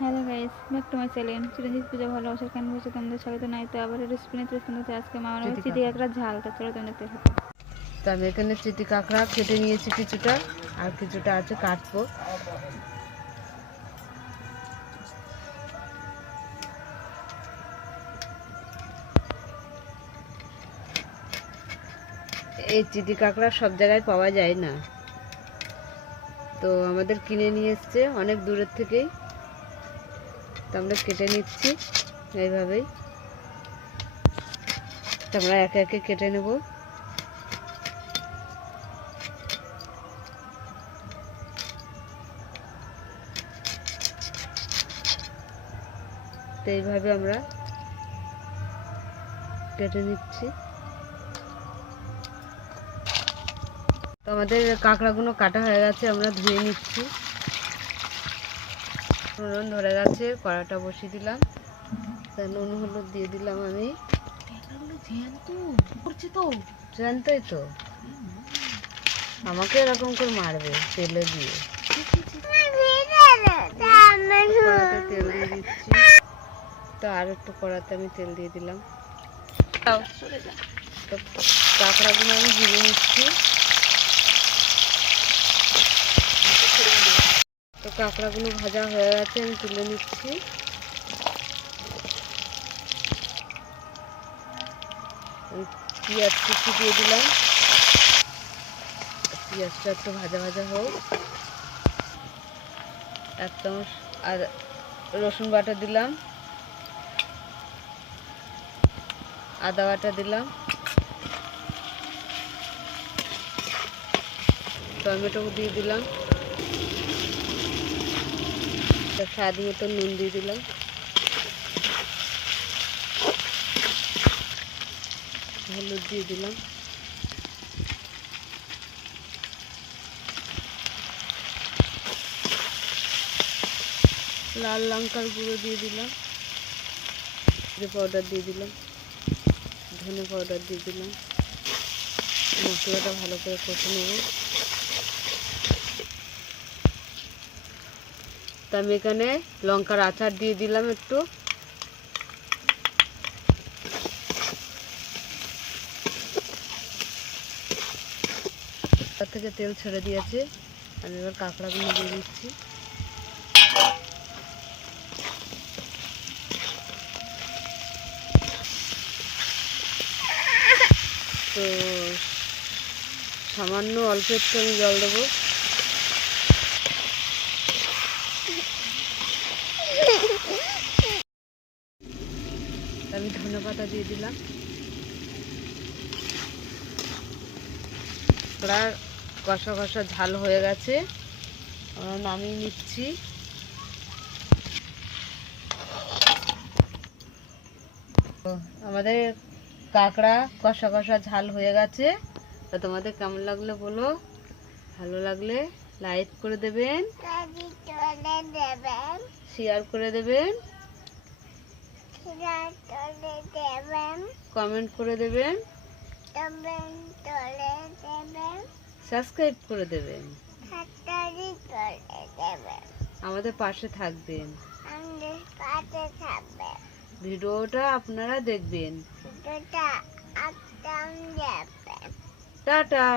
Hello guys, back to my channel Chiranjit Puja ভালোবাসার ক্যানভাসে তোমাদের স্বাগত। নাই তো আবার রেসিপি নিয়ে চলে আসছে। আজকে মা বানাবে চিটি কাঁকড়ার ঝালটা, চলো তুমি দেখতে থাকো। তো আমি এখানে চিটি কাঁকড়া কেটে নিয়েছি কিছুটা, আর কিছুটা আছে কাটবো। এই চিটি কাঁকড়া সব জায়গায় পাওয়া যায় না, তো আমাদের কিনে নিয়ে এসছে অনেক দূরের থেকেই। তো আমরা কেটে নিচ্ছি এইভাবেই। তো আমরা একে একে কেটে নেব। তো এইভাবে আমরা কেটে নিচ্ছি। তো আমাদের কাঁকড়াগুলো কাটা হয়ে গেছে, আমরা ধুয়ে নিচ্ছি। নুন ধরে গেছে, কড়াটা বসিয়ে দিলাম। তা নুন হলুদ দিয়ে দিলাম আমি। জানতোই তো আমাকে এরকম করে মারবে তেলে দিয়ে। কড়াতে তেল দিয়ে দিচ্ছি। তো আর একটু কড়াতে আমি তেল দিয়ে দিলাম। তো কাঁকড়াগুলো আমি ভেজে নিচ্ছি। তো কাঁকড়াগুলো ভাজা হয়ে গেছে, আমি তুলে নিচ্ছি। পেঁয়াজ কুচি দিয়ে দিলাম। পেঁয়াজটা একটু ভাজা ভাজা হোক। 1 চামচ আর রসুন বাটা দিলাম, আদা বাটা দিলাম, টমেটো দিয়ে দিলাম, স্বাদ মতো নুন দিয়ে দিলাম, হলুদ দিয়ে দিলাম, লাল লঙ্কার গুঁড়ো দিয়ে দিলাম, জিরে পাউডার দিয়ে দিলাম, ধনে পাউডার দিয়ে দিলাম। মশলাটা ভালো করে কষে নেব। তা আমি এখানে লঙ্কার আচার দিয়ে দিলাম একটু। তার থেকে তেল ছেড়ে দিয়েছে, আমি এবার কাঁকড়াগুলো দিয়ে দিচ্ছি। তো সামান্য অল্প একটু আমি জল দেবো। আমি ধনে পাতা দিয়ে দিলাম। প্রায় কষা কষা ঝাল হয়ে গেছে, আমরা নামিয়ে নিচ্ছি। আমাদের কাঁকড়া কষা কষা ঝাল হয়ে গেছে। তো তোমাদের কেমন লাগলো বলো। ভালো লাগলে লাইক করে দেবেন, শেয়ার করে দেবেন, কমেন্ট করে দেবেন, সাবস্ক্রাইব করে দেবেন, আমাদের পাশে থাকবেন। ভিডিওটা আপনারা দেখবেন। টাটা।